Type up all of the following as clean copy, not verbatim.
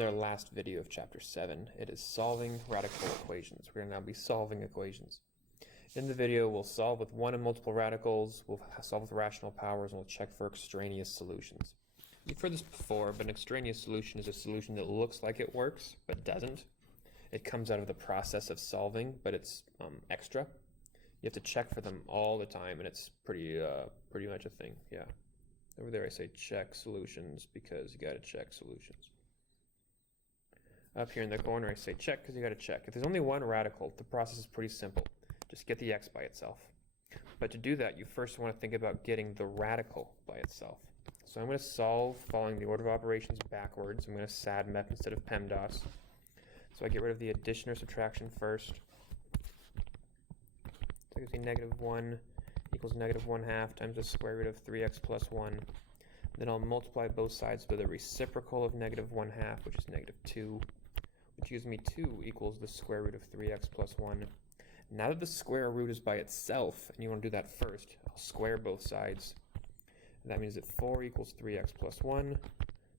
is our last video of Chapter 7. It is solving radical equations. We're going to now be solving equations. In the video, we'll solve with one and multiple radicals, we'll solve with rational powers, and we'll check for extraneous solutions. You've heard this before, but an extraneous solution is a solution that looks like it works, but doesn't. It comes out of the process of solving, but it's extra. You have to check for them all the time, and it's pretty much a thing, yeah. Over there I say check solutions because you got to check solutions. Up here in the corner I say check because you got to check. If there's only one radical, the process is pretty simple. Just get the x by itself. But to do that, you first want to think about getting the radical by itself. So I'm going to solve following the order of operations backwards. I'm going to SADMEP instead of PEMDAS. So I get rid of the addition or subtraction first. So I can see -1 equals -1/2 times the square root of 3x plus 1. Then I'll multiply both sides by the reciprocal of -1/2, which is -2, which gives me 2 equals the square root of 3x plus 1. Now that the square root is by itself, and you want to do that first, I'll square both sides. And that means that 4 equals 3x plus 1,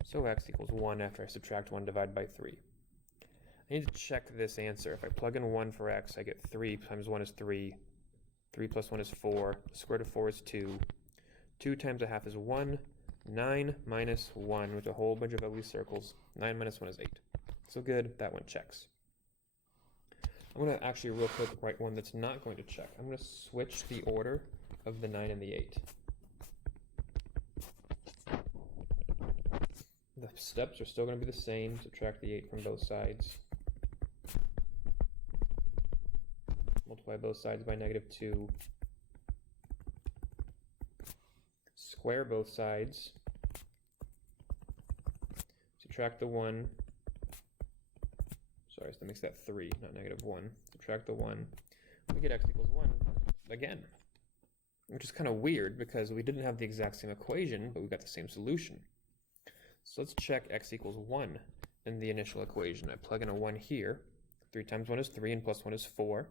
so x equals 1 after I subtract 1 divided by 3. I need to check this answer. If I plug in 1 for x, I get 3 times 1 is 3. 3 plus 1 is 4. The square root of 4 is 2. 2 times 1/2 is 1. 9 minus 1 with a whole bunch of ugly circles. 9 minus 1 is 8. So good, that one checks. I'm going to actually real quick write one that's not going to check. I'm going to switch the order of the 9 and the 8. The steps are still going to be the same. Subtract the 8 from both sides. Multiply both sides by -2. Square both sides. Subtract the 1. Sorry, so that makes that 3, not -1. Subtract the 1. We get x equals 1 again, which is kind of weird because we didn't have the exact same equation, but we got the same solution. So let's check x equals 1 in the initial equation. I plug in a 1 here. 3 times 1 is 3, and plus 1 is 4.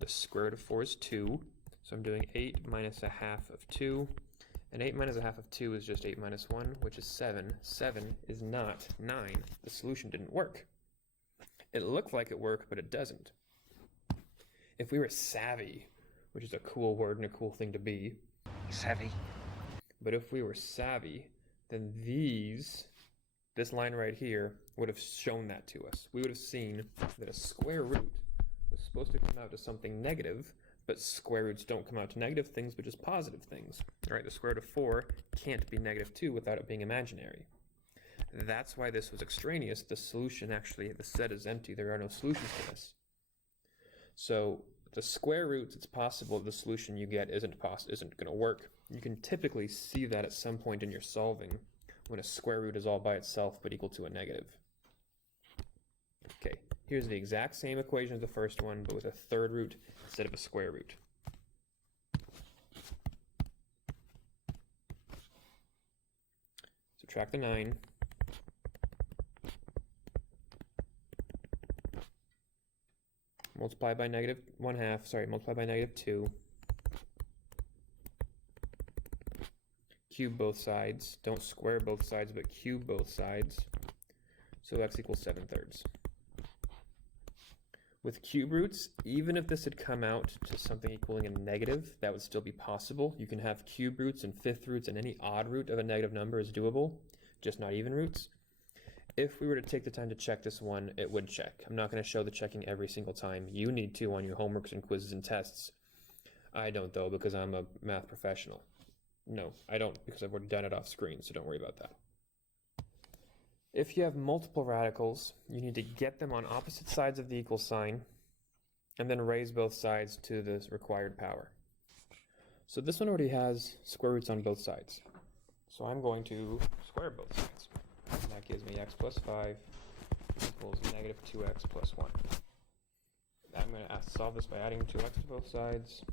The square root of 4 is 2, so I'm doing 8 minus 1/2 of 2. And 8 minus 1/2 of 2 is just 8 minus 1, which is 7. 7 is not 9. The solution didn't work. It looked like it worked, but it doesn't. If we were savvy, which is a cool word and a cool thing to be. Savvy. But if we were savvy, then this line right here would have shown that to us. We would have seen that a square root was supposed to come out to something negative, but square roots don't come out to negative things, but just positive things. All right, the square root of 4 can't be -2 without it being imaginary. That's why this was extraneous. The solution actually, the set is empty. There are no solutions to this. So the square roots, it's possible the solution you get isn't going to work. You can typically see that at some point in your solving when a square root is all by itself but equal to a negative. Okay, here's the exact same equation as the first one, but with a third root instead of a square root. Subtract the 9. Multiply by multiply by -2. Cube both sides. Don't square both sides, but cube both sides. So x equals 7/3. With cube roots, even if this had come out to something equaling a negative, that would still be possible. You can have cube roots and fifth roots, and any odd root of a negative number is doable, just not even roots. If we were to take the time to check this one, it would check. I'm not going to show the checking every single time. You need to on your homeworks and quizzes and tests. I don't, though, because I'm a math professional. No, I don't, because I've already done it off screen, so don't worry about that. If you have multiple radicals, you need to get them on opposite sides of the equal sign, and then raise both sides to the required power. So this one already has square roots on both sides. So I'm going to square both sides. And that gives me x plus 5 equals -2x plus 1. I'm going to solve this by adding 2x to both sides,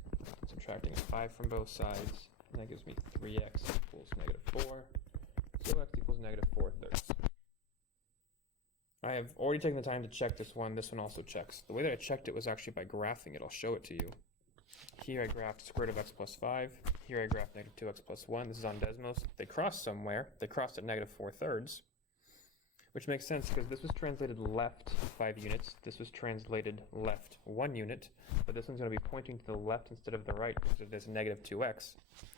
subtracting 5 from both sides, and that gives me 3x equals -4. So x equals -4/3. I have already taken the time to check this one. This one also checks. The way that I checked it was actually by graphing it. I'll show it to you. Here I graphed square root of x plus 5. Here I graphed -2x plus 1. This is on Desmos. They crossed somewhere. They crossed at -4/3, Which makes sense because this was translated left 5 units, this was translated left 1 unit, but this one's going to be pointing to the left instead of the right because of this negative 2x.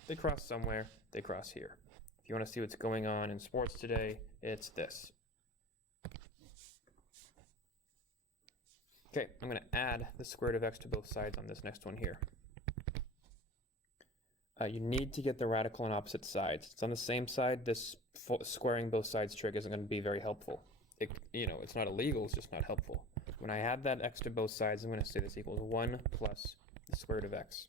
They cross somewhere, they cross here. If you want to see what's going on in sports today, it's this. Okay, I'm going to add the square root of x to both sides on this next one here. You need to get the radical on opposite sides. It's on the same side. This squaring both sides trick isn't going to be very helpful. It's not illegal, it's just not helpful. When I add that x to both sides, I'm going to say this equals 1 plus the square root of x.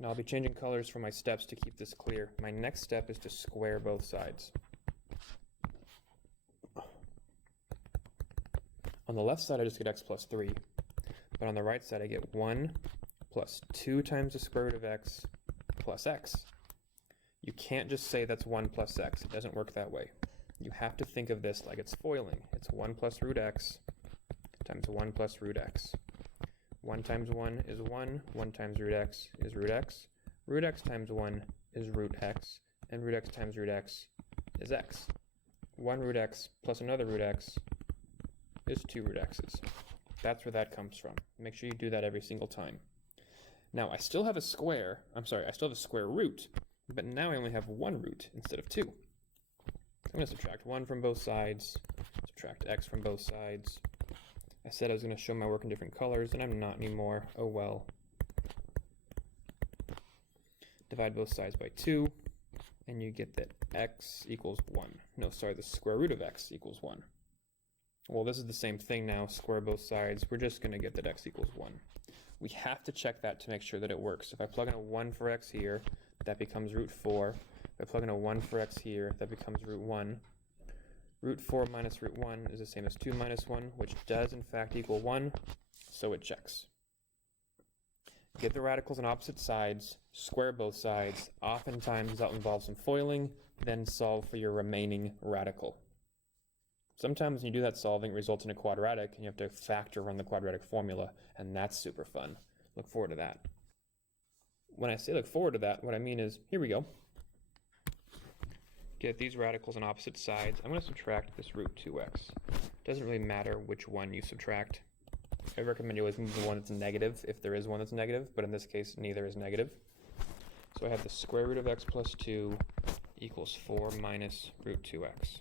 Now I'll be changing colors for my steps to keep this clear. My next step is to square both sides. On the left side, I just get x plus 3. But on the right side, I get 1 plus 2 times the square root of x plus x. You can't just say that's 1 plus x. It doesn't work that way. You have to think of this like it's foiling. It's 1 plus root x times 1 plus root x. 1 times 1 is 1. 1 times root x is root x. Root x times 1 is root x. And root x times root x is x. 1 root x plus another root x is 2 root x's. That's where that comes from. Make sure you do that every single time. Now, I still have a square root, but now I only have 1 root instead of 2. So I'm going to subtract 1 from both sides, subtract x from both sides. I said I was going to show my work in different colors, and I'm not anymore. Oh well. Divide both sides by 2, and you get that x equals 1. No, sorry, the square root of x equals 1. Well, this is the same thing now. Square both sides. We're just going to get that x equals 1. We have to check that to make sure that it works. If I plug in a 1 for x here, that becomes root 4. If I plug in a 1 for x here, that becomes root 1. Root 4 minus root 1 is the same as 2 minus 1, which does in fact equal 1, so it checks. Get the radicals on opposite sides, square both sides. Oftentimes that involves some foiling, then solve for your remaining radical. Sometimes when you do that solving, it results in a quadratic, and you have to factor run the quadratic formula, and that's super fun. Look forward to that. When I say look forward to that, what I mean is, here we go. Get these radicals on opposite sides. I'm going to subtract this root 2x. Doesn't really matter which one you subtract. I recommend you always move the one that's negative, if there is one that's negative, but in this case, neither is negative. So I have the square root of x plus 2 equals 4 minus root 2x.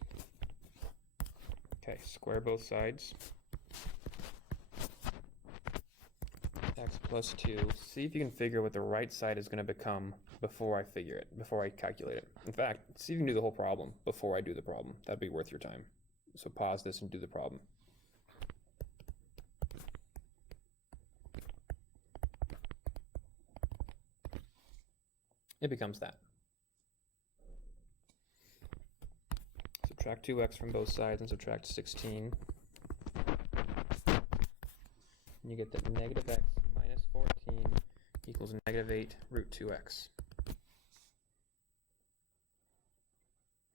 Okay, square both sides. X plus 2. See if you can figure what the right side is going to become before I calculate it. In fact, see if you can do the whole problem before I do the problem. That'd be worth your time. So pause this and do the problem. It becomes that. Subtract 2x from both sides and subtract 16. And you get that negative x minus 14 equals negative 8 root 2x.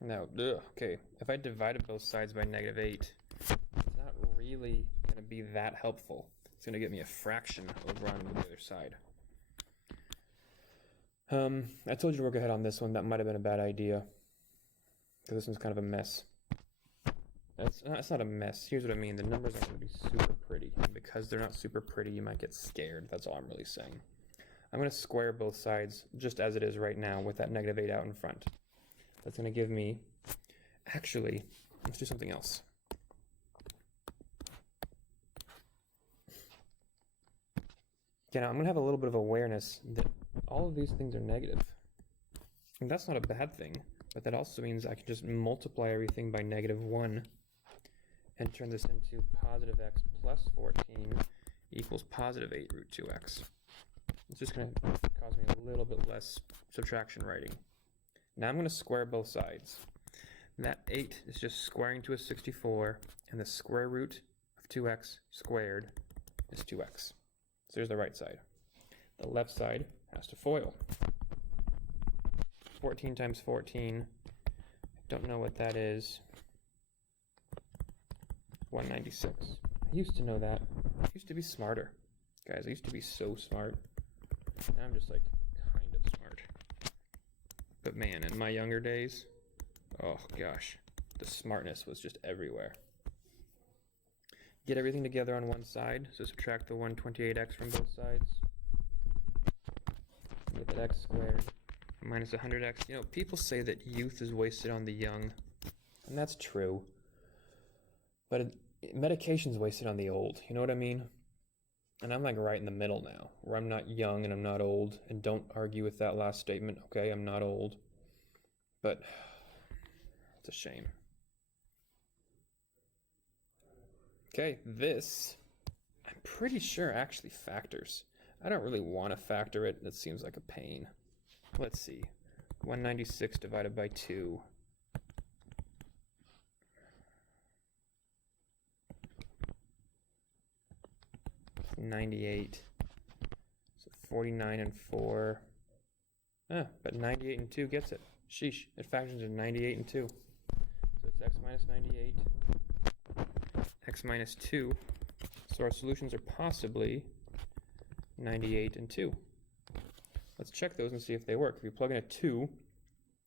Now, okay, if I divided both sides by negative 8, it's not really going to be that helpful. It's going to get me a fraction over on the other side. I told you to work ahead on this one. That might have been a bad idea, because this one's kind of a mess. It's not a mess. Here's what I mean. The numbers aren't going to be super pretty. And because they're not super pretty, you might get scared. That's all I'm really saying. I'm going to square both sides just as it is right now with that negative 8 out in front. That's going to give me... Actually, let's do something else. Okay, now I'm going to have a little bit of awareness that all of these things are negative. And that's not a bad thing. But that also means I can just multiply everything by negative 1 and turn this into positive x plus 14 equals positive 8 root 2x. It's just going to cause me a little bit less subtraction writing. Now I'm going to square both sides. That 8 is just squaring to a 64, and the square root of 2x squared is 2x. So there's the right side. The left side has to FOIL. 14 times 14, don't know what that is. 196. I used to know that. I used to be smarter. Guys, I used to be so smart. Now I'm just like kind of smart. But man, in my younger days, oh gosh, The smartness was just everywhere. Get everything together on one side, so subtract the 128x from both sides. Get that x squared minus 100x. You know, people say that youth is wasted on the young, and that's true. But medication's wasted on the old, you know what I mean? And I'm like right in the middle now, where I'm not young and I'm not old, and don't argue with that last statement, okay? I'm not old. But it's a shame. Okay, this, I'm pretty sure actually factors. I don't really want to factor it. That seems like a pain. Let's see. 196 divided by 2. It's 98. So 49 and 4. But 98 and 2 gets it. Sheesh. It factors into 98 and 2. So it's x minus 98. X minus 2. So our solutions are possibly 98 and 2. Let's check those and see if they work. If we plug in a 2,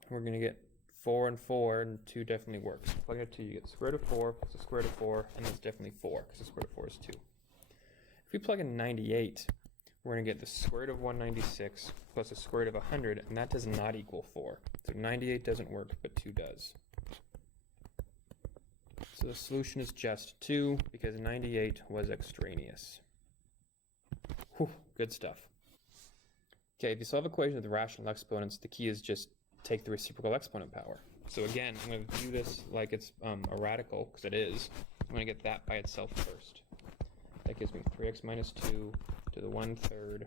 we're going to get 4 and 4, and 2 definitely works. Plug in a 2, you get the square root of 4 plus the square root of 4, and that's definitely 4, because the square root of 4 is 2. If we plug in 98, we're going to get the square root of 196 plus the square root of 100, and that does not equal 4. So 98 doesn't work, but 2 does. So the solution is just 2, because 98 was extraneous. Whew, good stuff. Okay, if you solve equations with rational exponents, the key is just take the reciprocal exponent power. So again, I'm going to view this like it's a radical, because it is. I'm going to get that by itself first. That gives me 3x minus 2 to the 1/3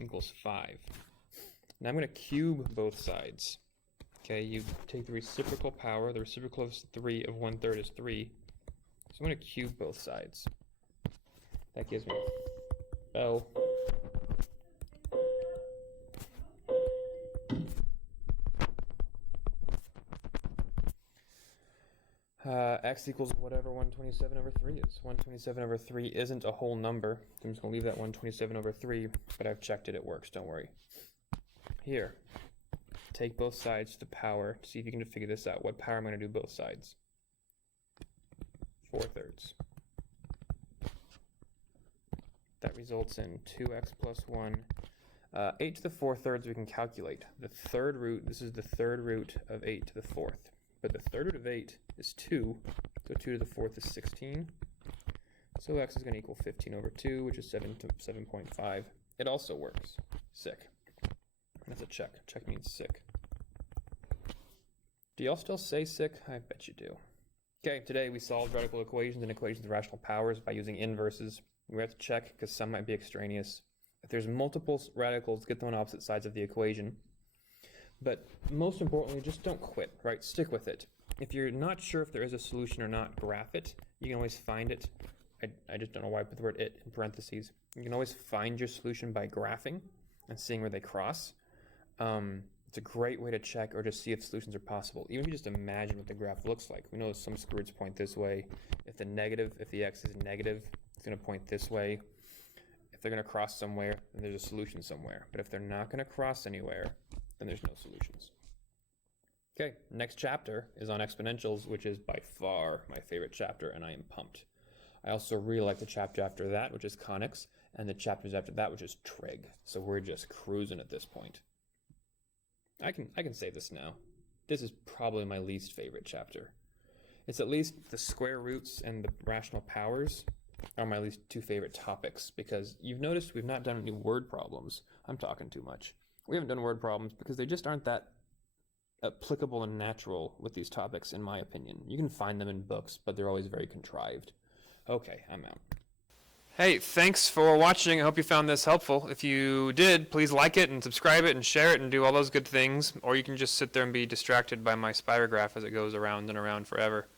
equals 5. Now I'm going to cube both sides. Okay, you take the reciprocal power. The reciprocal of 3 of 1/3 is 3. So I'm going to cube both sides. That gives me L x equals whatever 127 over 3 is. 127 over 3 isn't a whole number. I'm just going to leave that 127 over 3, but I've checked it, it works, don't worry. Here, take both sides to the power, see if you can figure this out. What power am I going to do both sides? 4/3. That results in 2x plus 1. 8 to the 4/3 we can calculate. The third root, this is the third root of 8 to the 4th. But the third root of 8 is 2, so 2 to the 4th is 16. So x is going to equal 15 over 2, which is 7.5. It also works. Sick. That's a check. Check means sick. Do y'all still say sick? I bet you do. Okay, today we solved radical equations and equations of rational powers by using inverses. We have to check because some might be extraneous. If there's multiple radicals, get them on opposite sides of the equation. But most importantly, just don't quit, right? Stick with it. If you're not sure if there is a solution or not, graph it. You can always find it. I just don't know why I put the word it in parentheses. You can always find your solution by graphing and seeing where they cross. It's a great way to check or just see if solutions are possible. Even if you just imagine what the graph looks like. We know some square roots point this way. If the x is negative, it's going to point this way. If they're going to cross somewhere, then there's a solution somewhere. But if they're not going to cross anywhere, then there's no solutions. Okay, next chapter is on exponentials, which is by far my favorite chapter, and I am pumped. I also really like the chapter after that, which is conics, and the chapters after that, which is trig. So we're just cruising at this point. I can say this now. This is probably my least favorite chapter. It's at least the square roots and the rational powers are my least two favorite topics, because you've noticed we've not done any word problems. I'm talking too much. We haven't done word problems because they just aren't that applicable and natural with these topics, in my opinion. You can find them in books, but they're always very contrived. Okay, I'm out. Hey, thanks for watching. I hope you found this helpful. If you did, please like it and subscribe it and share it and do all those good things. Or you can just sit there and be distracted by my spirograph as it goes around and around forever.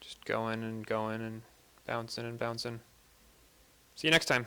Just going and going and bouncing and bouncing. See you next time.